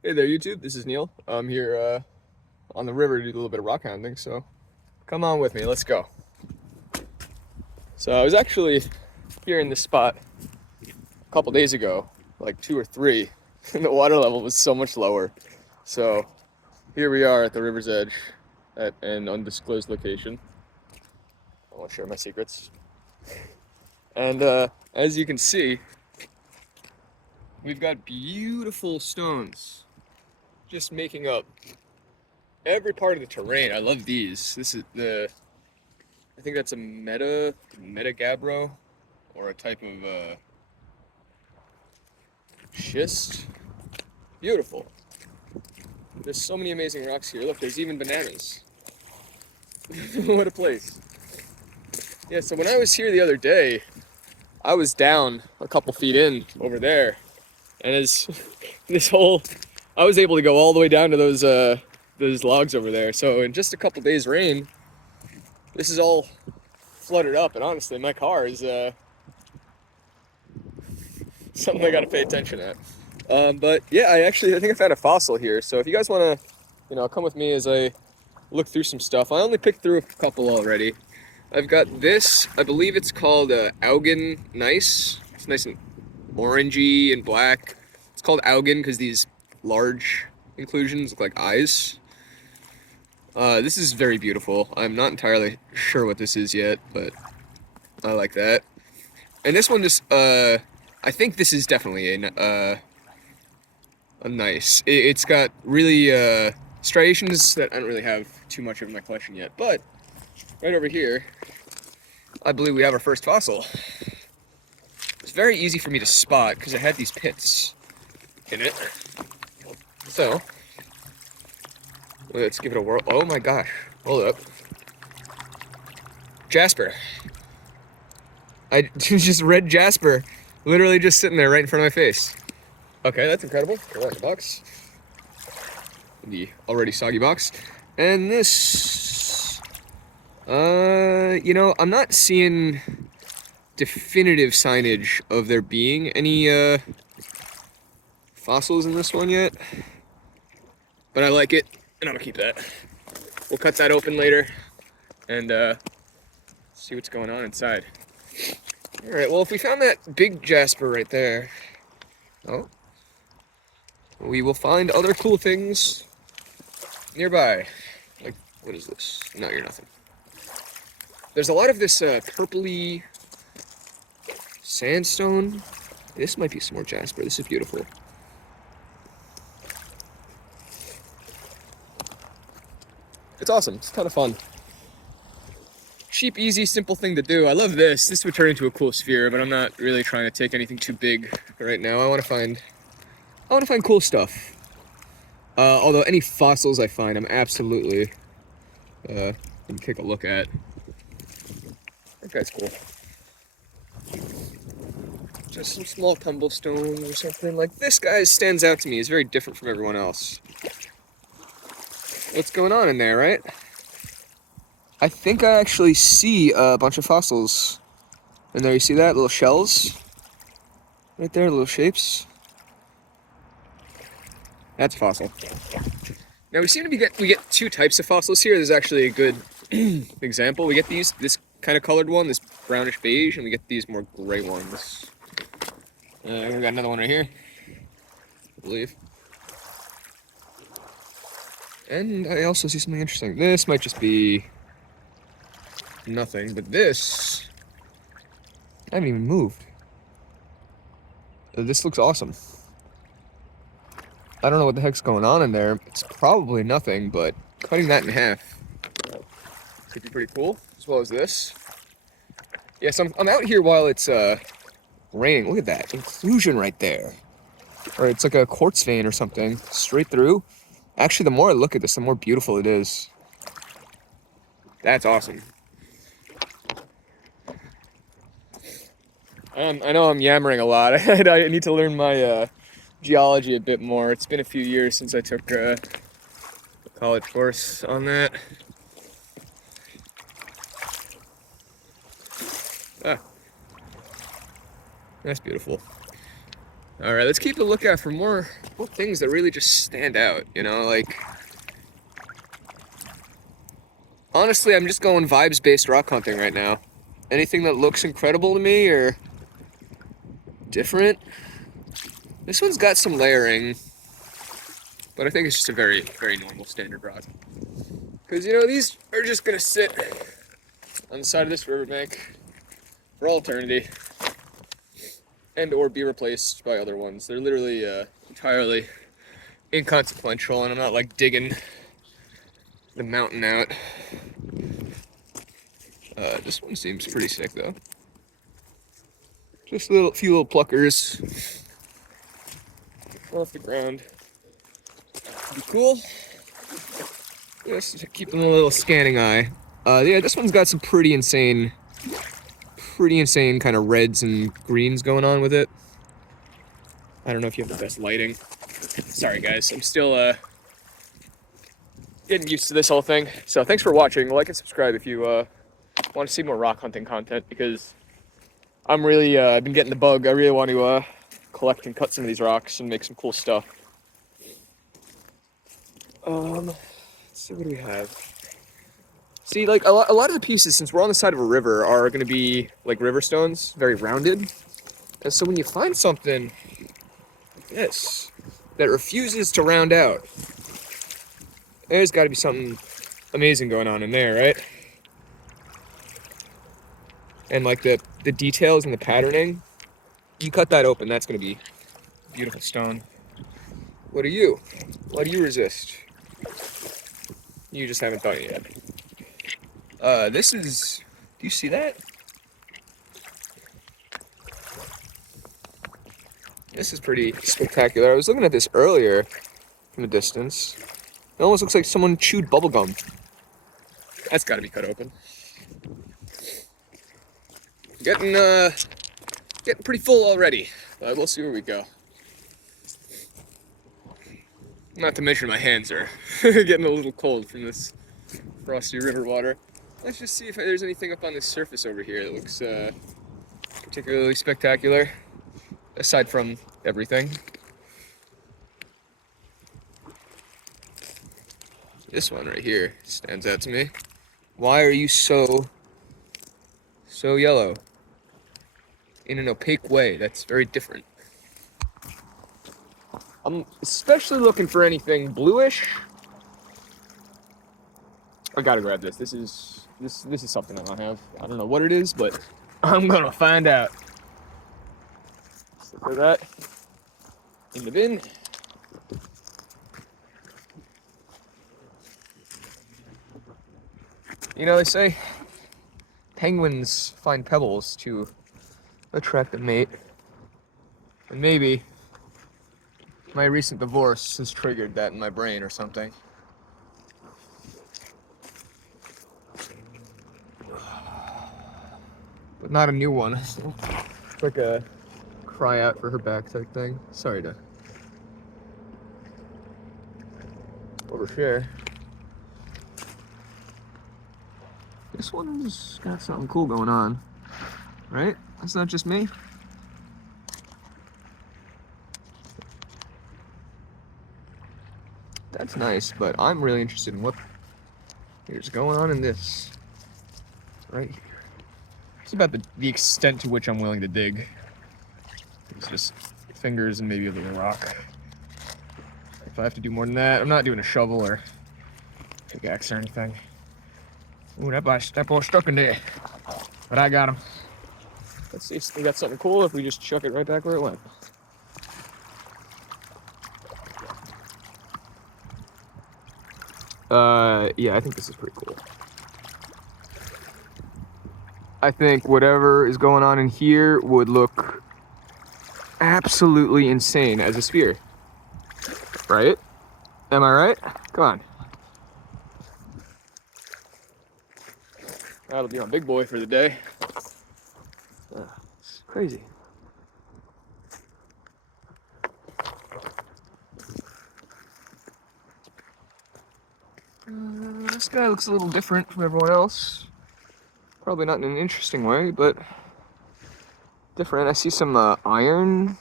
Hey there, YouTube. This is Neil. I'm here on the river to do a little bit of rock hounding, so come on with me. Let's go. So I was actually here in this spot a couple days ago, like two or three, and the water level was so much lower. So here we are at the river's edge at an undisclosed location. I won't share my secrets. And as you can see, we've got beautiful stones just making up every part of the terrain. I love these. This is I think that's a meta gabbro, or a type of schist. Beautiful. There's so many amazing rocks here. Look, there's even bananas. What a place. Yeah, so when I was here the other day, I was down a couple feet in over there, and as this whole, I was able to go all the way down to those logs over there. So in just a couple days rain, this is all flooded up, and honestly, my car is something I got to pay attention at. But yeah, I think I found a fossil here. So if you guys want to, come with me as I look through some stuff. I only picked through a couple already. I've got this. I believe it's called Augen Nice. It's nice and orangey and black. It's called Augen because these large inclusions look like eyes. This is very beautiful. I'm not entirely sure what this is yet, but I like that. And this one just, I think this is definitely a nice. It's got really striations that I don't really have too much of in my collection yet. But right over here, I believe we have our first fossil. It's very easy for me to spot because it had these pits in it. So let's give it a whirl. Oh my gosh! Hold up, Jasper. I just read Jasper, literally just sitting there right in front of my face. Okay, that's incredible. Put that in the box. The already soggy box. And this, I'm not seeing definitive signage of there being any fossils in this one yet. But I like it, and I'm gonna keep that. We'll cut that open later and see what's going on inside. All right, well, if we found that big Jasper right there, oh, we will find other cool things nearby. Like, what is this? No, you're nothing. There's a lot of this purpley sandstone. This might be some more Jasper. This is beautiful. It's awesome. It's kind of fun. Cheap, easy, simple thing to do. I love this. This would turn into a cool sphere, but I'm not really trying to take anything too big right now. I want to find cool stuff. Although any fossils I find, I'm absolutely gonna take a look at. That guy's cool. Just some small tumblestone or something. Like, this guy stands out to me. He's very different from everyone else. What's going on in there, right? I think I actually see a bunch of fossils in there. You see that? Little shells? Right there, little shapes. That's a fossil. Now we get two types of fossils here. There's actually a good example. We get this kind of colored one, this brownish beige, and we get these more gray ones. We've got another one right here, I believe. And I also see something interesting. This might just be nothing, but this, I haven't even moved. This looks awesome. I don't know what the heck's going on in there. It's probably nothing, but cutting that in half could be pretty cool, as well as this. Yeah, so I'm out here while it's raining. Look at that inclusion right there. Or it's like a quartz vein or something, straight through. Actually, the more I look at this, the more beautiful it is. That's awesome. I know I'm yammering a lot. I need to learn my geology a bit more. It's been a few years since I took a college course on that. Ah, that's beautiful. All right, let's keep a lookout for more things that really just stand out, you know, like, honestly, I'm just going vibes-based rock hunting right now. Anything that looks incredible to me or different. This one's got some layering, but I think it's just a very, very normal standard rock. Because, you know, these are just gonna sit on the side of this riverbank for all eternity and or be replaced by other ones. They're literally entirely inconsequential, and I'm not like digging the mountain out. This one seems pretty sick though. Just a few little pluckers off the ground. Be cool. Just keeping a little scanning eye. Yeah, this one's got some pretty insane kind of reds and greens going on with it. I don't know if you have the best lighting. Sorry guys, I'm still getting used to this whole thing. So thanks for watching. Like and subscribe if you want to see more rock hunting content, because I'm really I've been getting the bug. I really want to collect and cut some of these rocks and make some cool stuff. Let's see, what do we have? See, like a lot of the pieces, since we're on the side of a river, are going to be like river stones, very rounded. And so when you find something like this that refuses to round out, there's got to be something amazing going on in there, right? And like the details and the patterning, you cut that open, that's going to be beautiful stone. What are you? Why do you resist? You just haven't done it yet. This is, do you see that? This is pretty spectacular. I was looking at this earlier from a distance. It almost looks like someone chewed bubblegum. That's got to be cut open. Getting pretty full already. We'll see where we go. Not to mention my hands are getting a little cold from this frosty river water. Let's just see if there's anything up on this surface over here that looks particularly spectacular, aside from everything. This one right here stands out to me. Why are you so yellow? In an opaque way, that's very different. I'm especially looking for anything bluish. I gotta grab this. This is something I don't have. I don't know what it is, but I'm gonna find out. So put that in the bin. You know, they say penguins find pebbles to attract a mate. And maybe my recent divorce has triggered that in my brain or something. But not a new one. It's like a cry out for her back type thing. Sorry to overshare. This one's got something cool going on, right? That's not just me. That's nice, but I'm really interested in what is going on in this right here. It's about the extent to which I'm willing to dig. It's just fingers and maybe a little rock. If I have to do more than that, I'm not doing a shovel or pickaxe or anything. Ooh, that boy stuck in there. But I got him. Let's see if we got something cool, if we just chuck it right back where it went. Yeah, I think this is pretty cool. I think whatever is going on in here would look absolutely insane as a sphere. Right? Am I right? Come on. That'll be my big boy for the day. It's crazy. This guy looks a little different from everyone else. Probably not in an interesting way, but different. I see some iron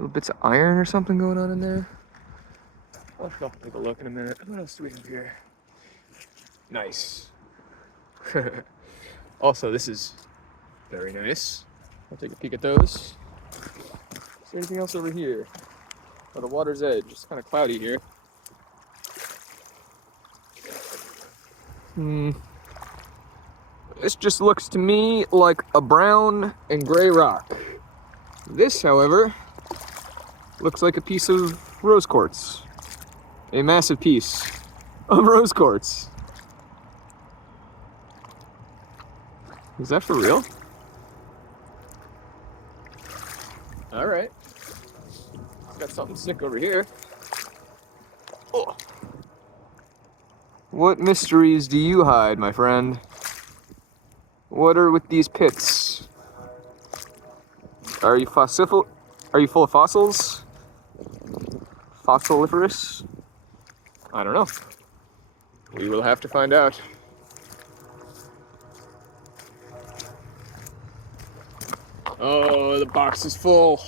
Little bits of iron or something going on in there. I'll take a look in a minute. What else do we have here? Nice. Also, this is very nice. I'll take a peek at those. Is there anything else over here? Oh, the water's edge. It's kind of cloudy here. This just looks to me like a brown and gray rock. This, however, looks like a piece of rose quartz. A massive piece of rose quartz. Is that for real? All right. Got something sick over here. Oh. What mysteries do you hide, my friend? What are with these pits? Are you full of fossils? Fossiliferous? I don't know. We will have to find out. Oh, the box is full.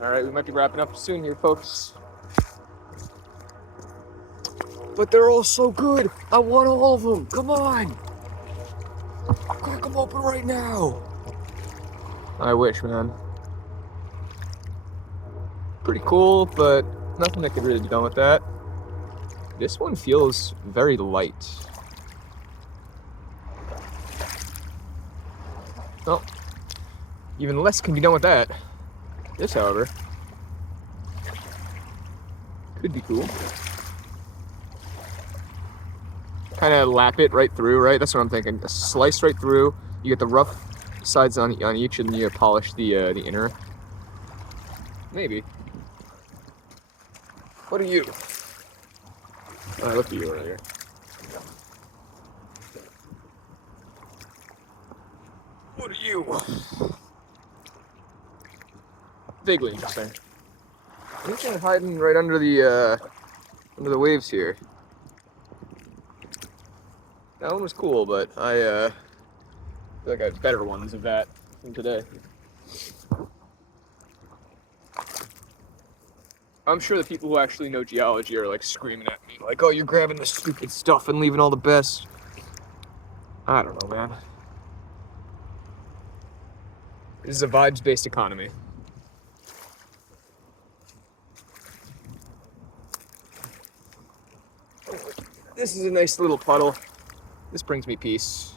All right, we might be wrapping up soon here, folks. But they're all so good. I want all of them. Come on. Crack them open right now. I wish, man. Pretty cool, but nothing that could really be done with that. This one feels very light. Well, even less can be done with that. This, however, could be cool. Kind of lap it right through, right? That's what I'm thinking. A slice right through. You get the rough sides on each, and you polish the inner. Maybe. What are you? I looked at you earlier. What are you? Vaguely interesting. He's kind of hiding right under the waves here. That one was cool, but I feel like I had better ones of that than today. I'm sure the people who actually know geology are like screaming at me, like, "Oh, you're grabbing the stupid stuff and leaving all the best." I don't know, man. This is a vibes-based economy. This is a nice little puddle. This brings me peace.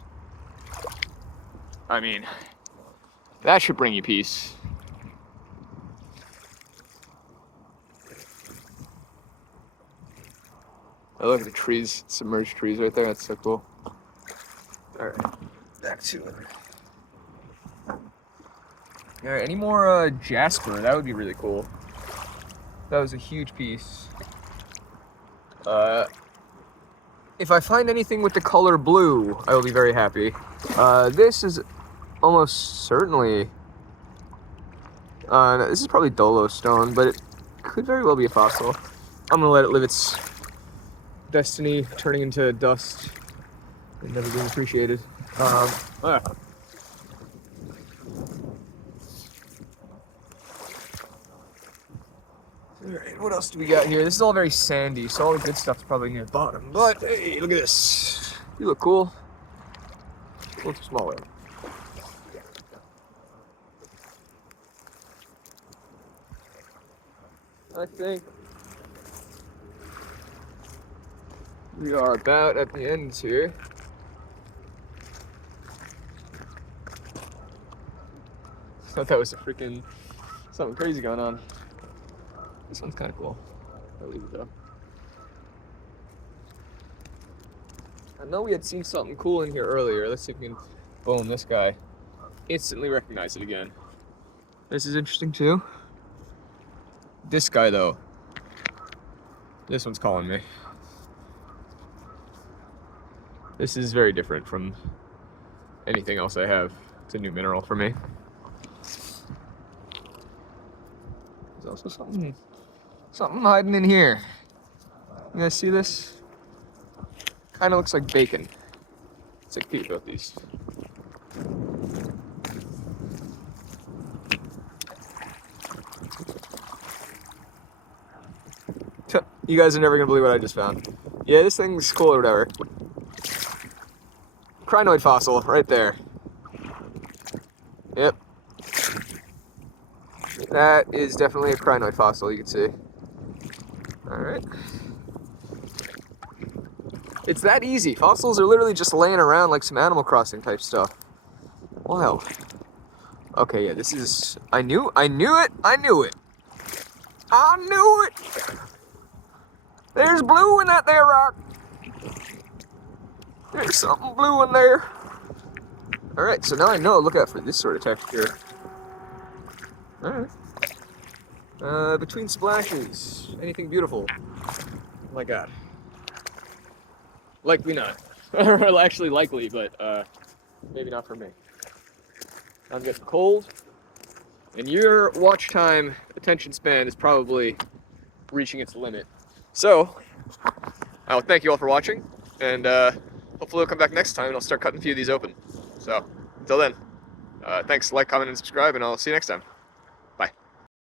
I mean, that should bring you peace. Oh, look at the trees, submerged trees right there. That's so cool. All right, back to it. All right, any more jasper? That would be really cool. That was a huge piece. If I find anything with the color blue, I will be very happy. This is almost certainly... this is probably Dolo stone, but it could very well be a fossil. I'm gonna let it live its destiny, turning into dust and never being appreciated. Alright, what else do we got here? This is all very sandy, so all the good stuff's probably near the bottom. But hey, look at this. You look cool. A little too smaller. I think we are about at the end here. Thought that was a freaking something crazy going on. This one's kind of cool. I'll leave it though. I know we had seen something cool in here earlier. Let's see if we can boom this guy. Instantly recognize it again. This is interesting too. This guy though. This one's calling me. This is very different from anything else I have. It's a new mineral for me. There's also something hiding in here. You guys see this? Kind of looks like bacon. Let's take a peek about these. You guys are never gonna believe what I just found. Yeah, this thing's cool or whatever. Crinoid fossil, right there. Yep. That is definitely a crinoid fossil, you can see. Alright. It's that easy. Fossils are literally just laying around like some Animal Crossing type stuff. Wow. Okay, yeah, this is... I knew it! I knew it! I knew it! There's blue in that there rock! There's something blue in there. Alright, so now I know, look out for this sort of texture. Alright. Between splashes, anything beautiful? Oh my god. Likely not. Well, actually likely, but maybe not for me. I'm getting cold, and your watch time attention span is probably reaching its limit. So, I will thank you all for watching, and hopefully I'll come back next time and I'll start cutting a few of these open. So, until then, thanks, like, comment, and subscribe, and I'll see you next time.